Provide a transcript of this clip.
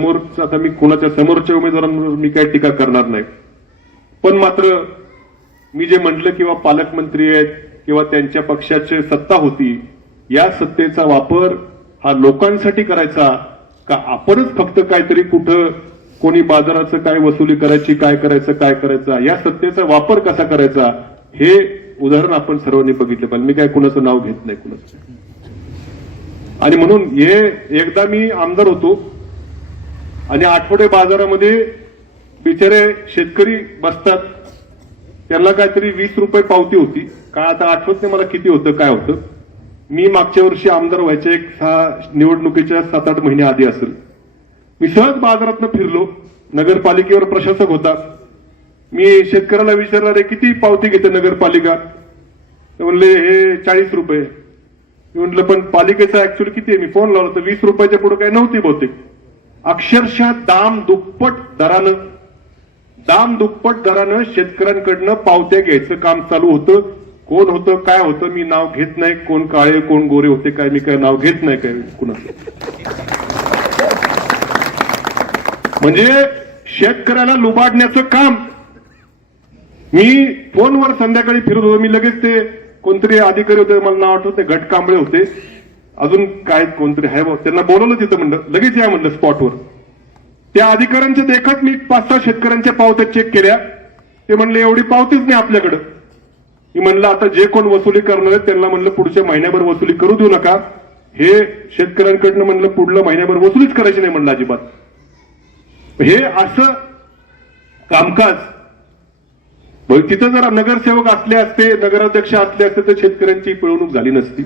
समोरचा आता मी कोणाच्या समोरच्या उमेदवारांवर मी काही टीका करणार नाही, पण मात्र मी जे म्हटलं किंवा पालकमंत्री आहेत किंवा त्यांच्या पक्षाची सत्ता होती, या सत्तेचा वापर हा लोकांसाठी करायचा का आपणच फक्त काहीतरी कुठं कोणी बाजाराचं काय वसुली करायची, काय करायचं, या सत्तेचा वापर कसा करायचा हे उदाहरण आपण सर्वांनी बघितलं पाहिजे. मी काय कुणाचं नाव घेत नाही कुणाचं. आणि म्हणून हे एकदा मी आमदार होतो आणि आठवडे बाजारामध्ये बिचारे शेतकरी बसतात, त्यांना काहीतरी 20 रुपये पावती होती, काय आता आठवत नाही मला किती होतं काय होतं. मी मागच्या वर्षी आमदार व्हायचे निवडणुकीच्या 7-8 महिने आधी असेल, मी सहज बाजारातनं फिरलो, नगरपालिकेवर प्रशासक होता, मी शेतकऱ्याला विचारणार आहे किती पावती घेते नगरपालिका, ते म्हणले हे 40 रुपये. मी म्हटलं पण पालिकेचा ऍक्च्युअली किती आहे, मी फोन लावला तर 20 रुपयाच्या पुढे काही नव्हती बहुतेक. अक्षरशः दाम दुप्पट दरानं शेतकऱ्यांकडनं पावत्या घ्यायचं काम चालू होतं. कोण होतं काय होतं मी नाव घेत नाही, कोण काळे कोण गोरे होते काय मी काय नाव घेत नाही काय कुणाचं. म्हणजे शेतकऱ्याला लुबाडण्याचं काम. मी फोनवर संध्याकाळी फिरत होतो, मी लगेच ते कोणतरी अधिकारी होते, मला नाव आठवत नाही, घट कांबळे होते, अजून काय कोणतरी आहे, त्यांना बोलवलं तिथं, म्हणलं लगेच या म्हणलं स्पॉटवर. त्या अधिकाऱ्यांच्या देखत मी 5-6 शेतकऱ्यांच्या पावत्या चेक केल्या. ते म्हणले एवढी पावतीच नाही आपल्याकडं. मी म्हणलं आता जे कोण वसुली करणार आहेत त्यांना म्हणलं पुढच्या महिन्याभर वसुली करू देऊ नका, हे शेतकऱ्यांकडनं म्हणलं पुढल्या महिन्याभर वसुलीच करायची नाही म्हणलं अजिबात. हे असं कामकाज तिथं जरा नगरसेवक असले असते, नगराध्यक्ष असले असते तर शेतकऱ्यांची पिळवणूक झाली नसती.